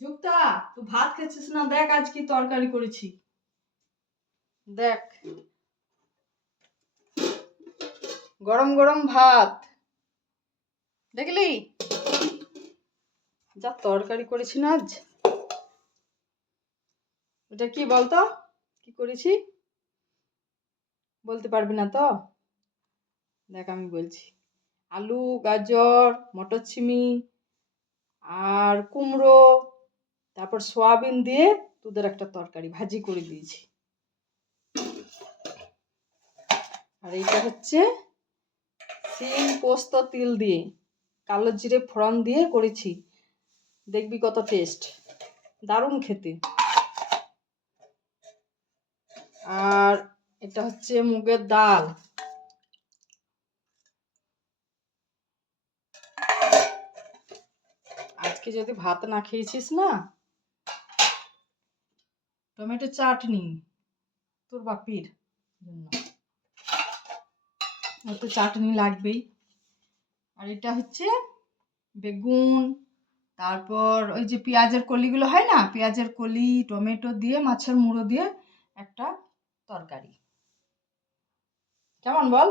যুক্তা, তুই ভাত খেয়েছিস না? দেখ আজ কি তরকারি করেছি। দেখ, গরম গরম ভাত দেখলি? যা তরকারি করেছি না আজ। এটা কি বলতো, কি করেছি? বলতে পারবি না তো? দেখ আমি বলছি, আলু, গাজর, মটরছিমি আর কুমড়ো, তারপর সয়াবিন দিয়ে তোদের একটা তরকারি ভাজি করে দিয়েছি। আর এইটা হচ্ছে শিম পোস্ত তিল দিয়ে কালো জিরে ফোড়ন দিয়ে করেছি। দেখবি কত টেস্ট, দারুণ খেতে। আর এটা হচ্ছে মুগের ডাল। আজকে যদি ভাত না খেয়েছিস না, টমেটো চাটনি তোর বাপির জন্য, একটু চাটনি লাগবেই। আর এটা হচ্ছে বেগুন, তারপর ওই যে পেঁয়াজের কলিগুলো হয় না, পেঁয়াজের কলি টমেটো দিয়ে মাছের মুড়ো দিয়ে একটা তরকারি। কেমন বল?